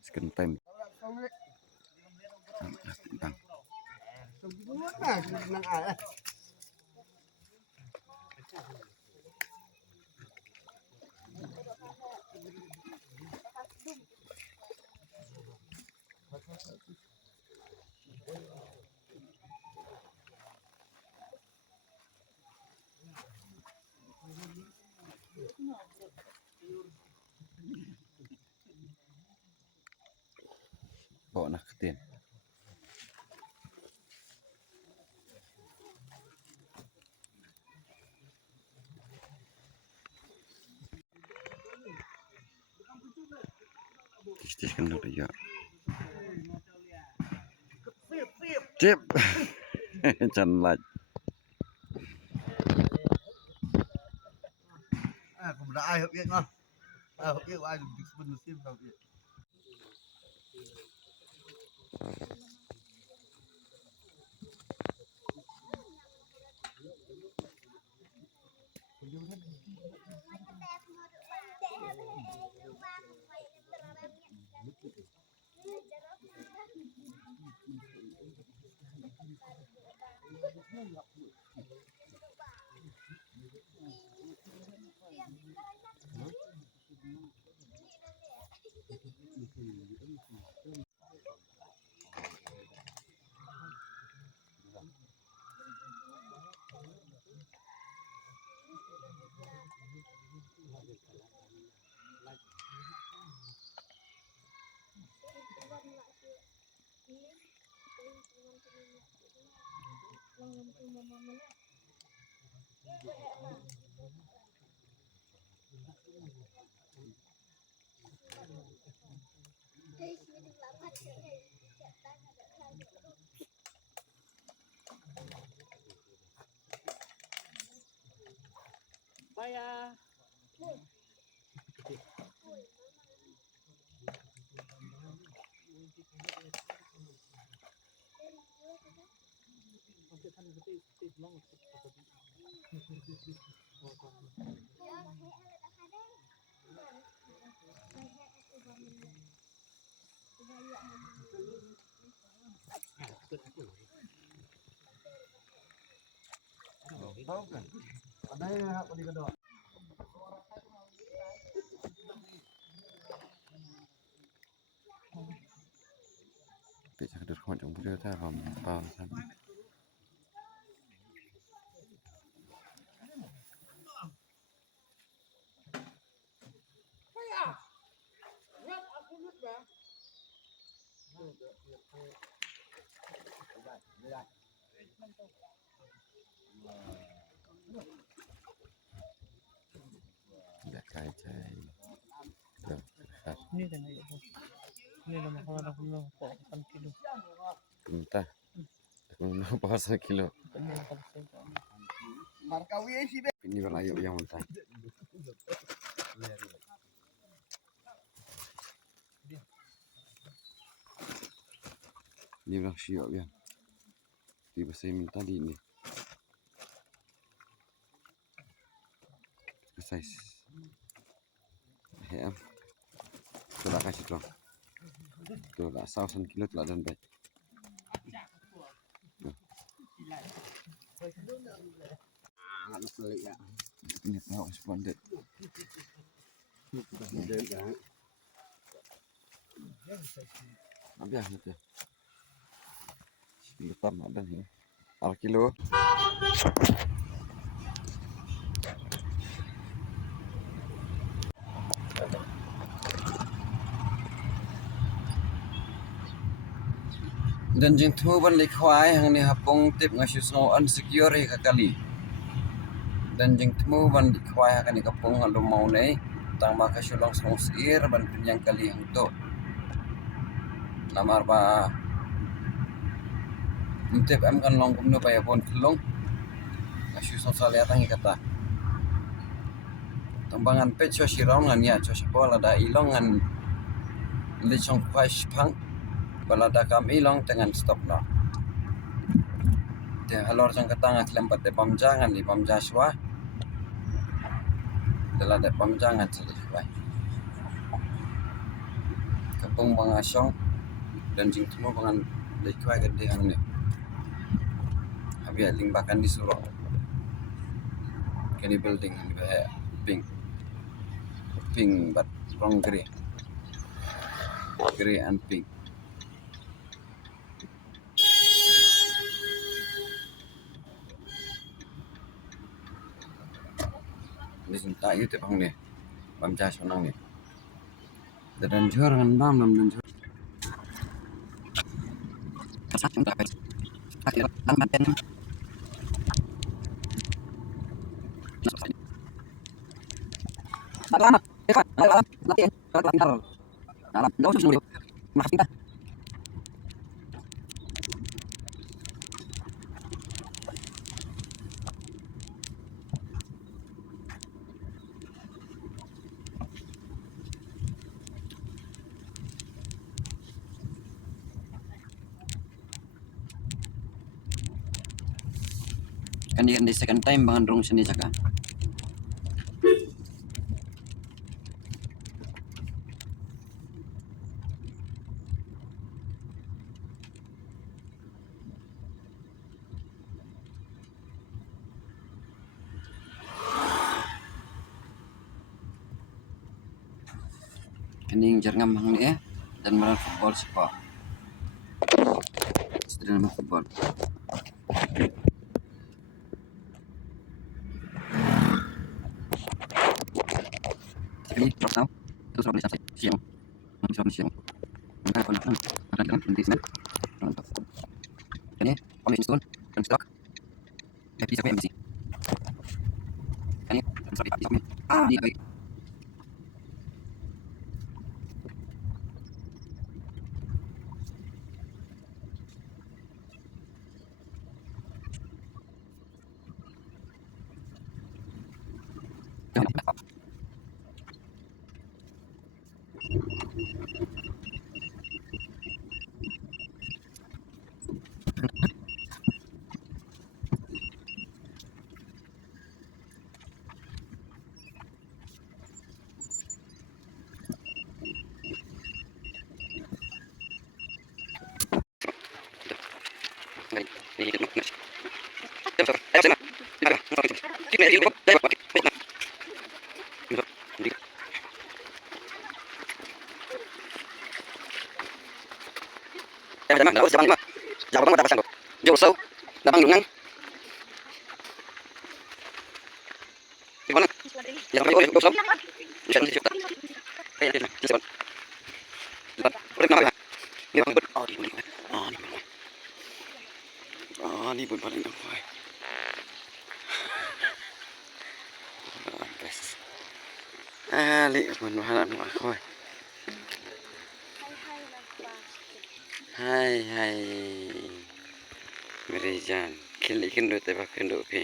Second time. Bang. Bawa nak ketin. Tis kan dah ya. Cip. Jangan laj. Cũng đã ai hợp biết không? Hợp biết ai được bình sim hợp biết. Bye. Tahu kan? Ada yang apa di kedua? Bisa kedur kau jom beliau dah ram pam san. Dah kai cai. Dah. Ini dah nak apa? Ini dah makan dah punya pok 8 kilo. Entah. Aku nak pasal kilo. Ini makan saya. Markawi sih. Ini belayu yang mentah. Ini bilang siap ya. Tiba saya minta di ini. Size. Ya. Sudah kasih tuh. Tuh lah 1000 kilo telah dan baik. Anak selik ya. Ini tahu spondet. Dia kan. Habis itu. Lepas ada ni. Al kilo. Dan jeng tu ban likwai hang ni hapong tip ngasu snow unsecure kakali. Dan jeng tu ban likwai hang ni kapong alu mau nei tang ba kasu long snow sir ban pinjang kali hang to. Namar ba tip am kan long kumno pa yapon kelong. Ngasu snow salia tangi kata. Tambangan pet so sirong ngan ya so sekolah ada ilong ngan licong kwais pang. Balada kami long dengan stop no. Dia halor jang katang lempat de pamjangan di pamjaswa. Dela de pamjangan seli. pong mga asyong dan jing temu pangan dai kwai gede hang ni habis limbakan di surau kini building pink but wrong gray and pink. Di sinta itu bang nih bam jas nang nih dan jor ngan bam dan jor kasat yang dapat akhir lamatan lama lama latihan dalam nggak usah semua makasih kita kan di second time bangan rong sini caka ini jarngam hang ni dan main football sepak sedang main football ini terus tahu terus boleh sampai siang siang maka kalau akan nanti semen ini kami install dan stock happy sampai MC ini sampai di baik jauh sâu bang đúng gimana yang jauh sâu bisa sih kita kayak ini cepat cepat udah kenapa ya bang ini pun paling nampak guys ali pun mahalan aku hai Merijan kili kendo te ba kendo pe